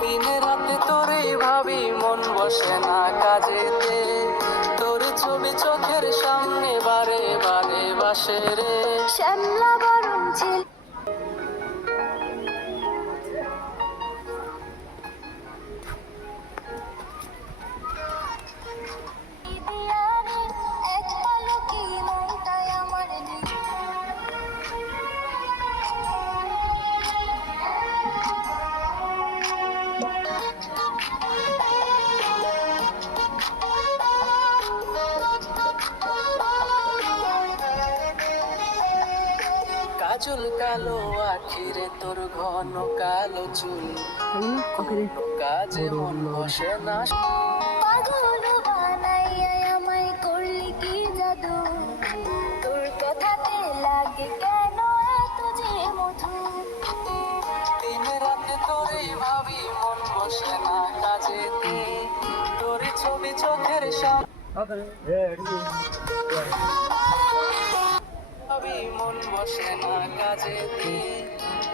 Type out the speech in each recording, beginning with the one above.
দিনে রাতে তোরে ভাবি মন বসে না কাজেতে, তোর ছবি চোখের সামনে বারে বারে বাসে রে। শ্যামলা বরণ ছিল এক পলকে মনটাই আমার কাজল কালো আখিরে তোর ঘন কালো চুল, কাজে মন বসে না। পাগল বানাইয়া আমায় করলি কি জাদু, তোর কথাতে লাগে কেন এত যে মধু। দিন রাতে তোরে ভাবি মন বসে না কাজেতে, তোর ছবি চোখের সামনে ভাবি মন বসে না কাজেতে,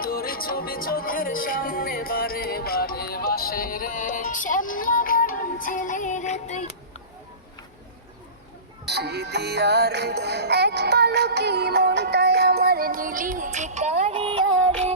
তোর ছবি চোখের সামনে বারে বারে বাসে রে। শ্যামলা বরণ ছেলে রে তুই সিদিয়ারে এক পলকে মনটাই আমার নীলি যে কারিয়া রে।